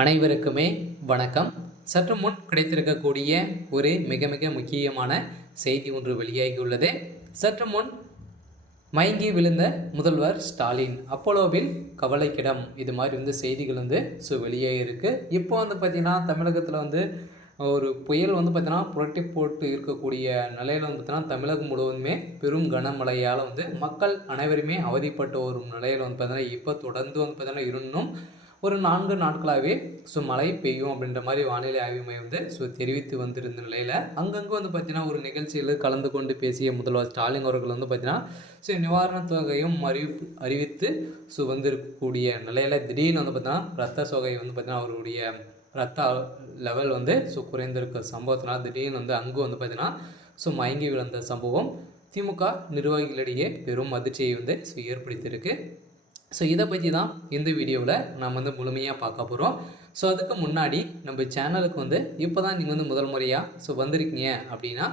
அனைவருக்குமே வணக்கம். சற்று முன் கிடைத்திருக்கக்கூடிய ஒரு மிக மிக முக்கியமான செய்தி ஒன்று வெளியாகியுள்ளது. சற்று முன் மயங்கி விழுந்த முதல்வர் ஸ்டாலின் அப்போலோவில் கவலைக்கிடம், இது மாதிரி செய்திகள் வெளியாகி இருக்கு. இப்போ பார்த்தீங்கன்னா தமிழகத்தில் ஒரு புயல் பார்த்தீங்கன்னா புரட்டி போட்டு இருக்கக்கூடிய நிலையில் பார்த்தீங்கன்னா தமிழகம் முழுவதுமே பெரும் கனமழையால் மக்கள் அனைவருமே அவதிப்பட்டு வரும் நிலையில் பார்த்தீங்கன்னா இப்போ தொடர்ந்து பார்த்தீங்கன்னா இன்னும் ஒரு 4 நாட்களாகவே மழை பெய்யும் அப்படின்ற மாதிரி வானிலை ஆய்வு மையம் தெரிவித்து வந்திருந்த நிலையில் அங்கங்கே பார்த்தீங்கன்னா ஒரு நிகழ்ச்சியில் கலந்து கொண்டு பேசிய முதல்வர் ஸ்டாலின் அவர்கள் பார்த்தீங்கன்னா நிவாரணத் தொகையும் அறிவித்து வந்திருக்கக்கூடிய நிலையில் திடீர்னு பார்த்தீங்கன்னா ரத்த சோகை பார்த்தீங்கன்னா அவருடைய ரத்த லெவல் குறைந்திருக்க சம்பவத்தினால் திடீர்னு அங்கு பார்த்தீங்கன்னா மயங்கி விழுந்த சம்பவம் திமுக நிர்வாகிகளிடையே பெரும் அதிர்ச்சியை ஏற்படுத்தியிருக்கு. இதை பற்றி தான் இந்த வீடியோவில் நாம் முழுமையாக பார்க்க போகிறோம். அதுக்கு முன்னாடி நம்ம சேனலுக்கு இப்போ தான் நீங்கள் முதல் முறையாக வந்திருக்கீங்க அப்படின்னா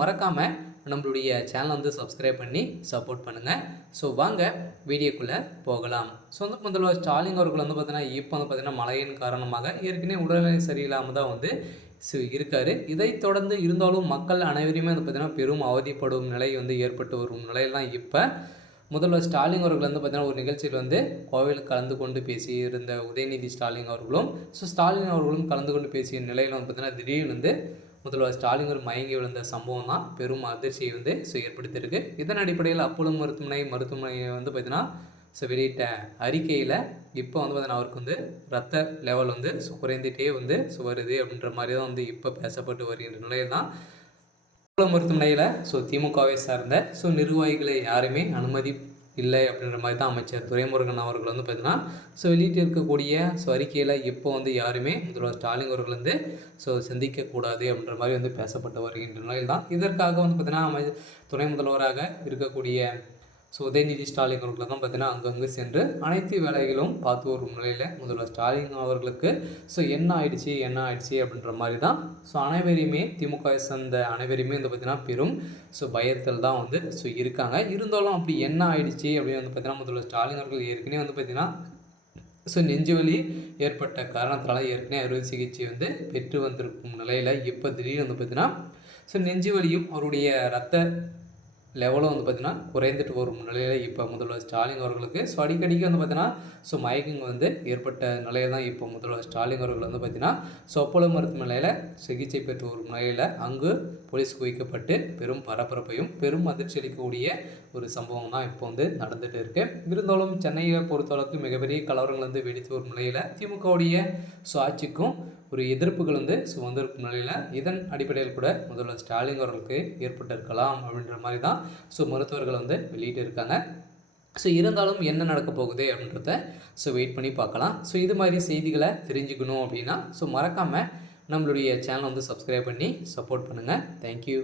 மறக்காமல் நம்மளுடைய சேனலை சப்ஸ்கிரைப் பண்ணி சப்போர்ட் பண்ணுங்கள். வாங்க வீடியோக்குள்ளே போகலாம். முதல்வர் ஸ்டாலின் அவர்கள் பார்த்தீங்கன்னா இப்போ பார்த்தீங்கன்னா மழையின் காரணமாக ஏற்கனவே உடல்நிலை சரியில்லாமல் தான் இருக்கார். இதைத் தொடர்ந்து இருந்தாலும் மக்கள் அனைவருமே பார்த்தீங்கன்னா பெரும் அவதிப்படும் நிலை ஏற்பட்டு வரும் நிலையில் தான் இப்போ முதல்வர் ஸ்டாலின் அவர்கள் பார்த்தீங்கன்னா ஒரு நிகழ்ச்சியில் கோவிலில் கலந்து கொண்டு பேசியிருந்த உதயநிதி ஸ்டாலின் அவர்களும் ஸ்டாலின் அவர்களும் கலந்து கொண்டு பேசிய நிலையில் பார்த்தீங்கன்னா திடீர்னு முதல்வர் ஸ்டாலின் ஒரு மயங்கி விழுந்த சம்பவம் தான் பெரும் அதிர்ச்சியை ஏற்படுத்தியிருக்கு. இதன் அடிப்படையில் அப்போலோ மருத்துவமனை பார்த்தீங்கன்னா வெளியிட்ட அறிக்கையில் இப்போ பார்த்தீங்கன்னா அவருக்கு ரத்த லெவல் குறைந்துகிட்டே வருது அப்படின்ற மாதிரி தான் இப்போ பேசப்பட்டு வருகின்ற நிலையில் தான் அப்போலோ மருத்துவமனையில் திமுகவை சார்ந்த நிர்வாகிகளை யாருமே அனுமதி இல்லை அப்படின்ற மாதிரி தான் அமைச்சர் துரைமுருகன் அவர்கள் பார்த்தீங்கன்னா வெளியிட்டு இருக்கக்கூடிய அறிக்கையில் இப்போ யாருமே முதல்வர் ஸ்டாலின் அவர்கள் சந்திக்கக்கூடாது அப்படின்ற மாதிரி பேசப்பட்டு வருகின்ற நிலையில் தான் இதற்காக பார்த்தீங்கன்னா துணை முதல்வராக இருக்கக்கூடிய உதயநிதி ஸ்டாலின் அவர்கள் தான் பார்த்தீங்கன்னா அங்கங்கே சென்று அனைத்து வேலைகளும் பார்த்து வரும் நிலையில் முதல்வர் ஸ்டாலின் அவர்களுக்கு என்ன ஆயிடுச்சு அப்படின்ற மாதிரி தான் அனைவரையுமே திமுக சேர்ந்த அனைவரையுமே பார்த்தீங்கன்னா பெரும் பயத்தில் தான் இருக்காங்க. இருந்தாலும் அப்படி என்ன ஆயிடுச்சு அப்படின்னு பார்த்தீங்கன்னா முதல்வர் ஸ்டாலின் அவர்கள் ஏற்கனவே பார்த்தீங்கன்னா நெஞ்சுவலி ஏற்பட்ட காரணத்தினால ஏற்கனவே அறுவை சிகிச்சை பெற்று வந்திருக்கும் நிலையில் இப்போ திடீர்னு பார்த்தீங்கன்னா நெஞ்சுவலியும் அவருடைய ரத்த லெவலும் பார்த்தீங்கன்னா குறைந்துட்டு வரும் நிலையில் இப்போ முதல்வர் ஸ்டாலின் அவர்களுக்கு அடிக்கடிக்கு பார்த்தீங்கன்னா மயக்கம் ஏற்பட்ட நிலையில் தான் இப்போ முதல்வர் ஸ்டாலின் அவர்கள் பார்த்தீங்கன்னா அப்போலோ மருத்துவமனையில் சிகிச்சை பெற்று வரும் நிலையில் அங்கு போலீஸ் குவிக்கப்பட்டு பெரும் பரபரப்பையும் பெரும் அதிர்ச்சி அளிக்கக்கூடிய ஒரு சம்பவம் தான் இப்போ நடந்துகிட்டு இருக்கு. இருந்தாலும் சென்னையை பொறுத்தளவுக்கு மிகப்பெரிய கலவரங்கள் வெடித்து வரும் நிலையில் திமுகவுடைய ஆட்சிக்கும் ஒரு எதிர்ப்புகள் வந்திருக்கும் நிலையில் இதன் அடிப்படையில் கூட முதல்வர் ஸ்டாலின் அவர்களுக்கு ஏற்பட்டிருக்கலாம் அப்படின்ற மாதிரி தான் மருத்துவர்கள் வெளியிட்டு இருக்காங்க. இருந்தாலும் என்ன நடக்க போகுது அப்படின்றத வெயிட் பண்ணி பார்க்கலாம். இது மாதிரி செய்திகளை தெரிஞ்சுக்கணும் அப்படின்னா மறக்காமல் நம்மளுடைய சேனலை சப்ஸ்கிரைப் பண்ணி சப்போர்ட் பண்ணுங்கள். தேங்க்யூ.